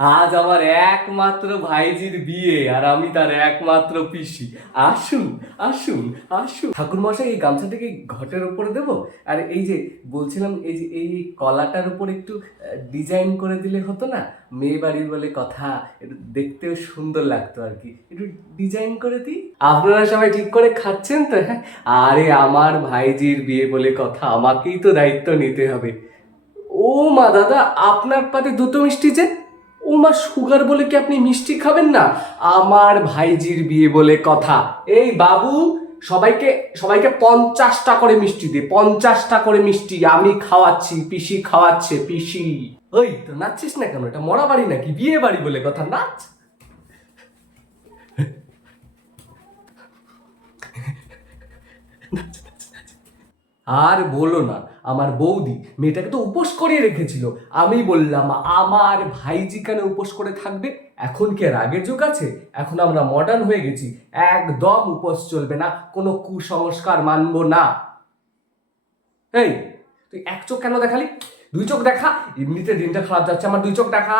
আজ আমার একমাত্র ভাইজির বিয়ে আর আমি তার একমাত্র পিসি। আসুন, আসুন, আসুন। ঠাকুর মশাই, এই গামছাটাকে ঘটের উপরে দেবো। আর এই যে বলছিলাম, এই যে এই কলাটার উপর একটু ডিজাইন করে দিলে হতো না? মেয়ে বাড়ির বলে কথা, একটু দেখতেও সুন্দর লাগতো আর কি। একটু ডিজাইন করে দিই। আপনারা সবাই ঠিক করে খাচ্ছেন তো? হ্যাঁ। আরে আমার ভাইজির বিয়ে বলে কথা, আমাকেই তো দায়িত্ব নিতে হবে। ও মা, দাদা আপনার পাতে দুটো মিষ্টি যে? ও মা, সুগার বলে কি আপনি মিষ্টি খাবেন না? আমার ভাইজির বিয়ে বলে কথা। এই বাবু, সবাইকে সবাইকে 50টা করে মিষ্টি দে, 50টা করে মিষ্টি। আমি খাওয়াচ্ছি, পিসি খাওয়াচ্ছে, পিসি। ওই তো নাচছিস না কেন? এটা মরা বাড়ি নাকি? বিয়ে বাড়ি বলে কথা, নাচ। আর বলো না, আমার বৌদি মেয়েটাকে তো উপোস করিয়ে রেখেছিল। আমি বললাম আমার ভাইজি কেন উপোস করে থাকবে? এখন কি আর আগের যুগ আছে? এখন আমরা মডার্ন হয়ে গেছি। একদম উপোস চলবে না, কোনো কুসংস্কার মানবো না। এই, তুই এক চোখ কেন দেখালি? দুই চোখ দেখা। এমনিতে দিনটা খারাপ যাচ্ছে, আমার দুই চোখ দেখা।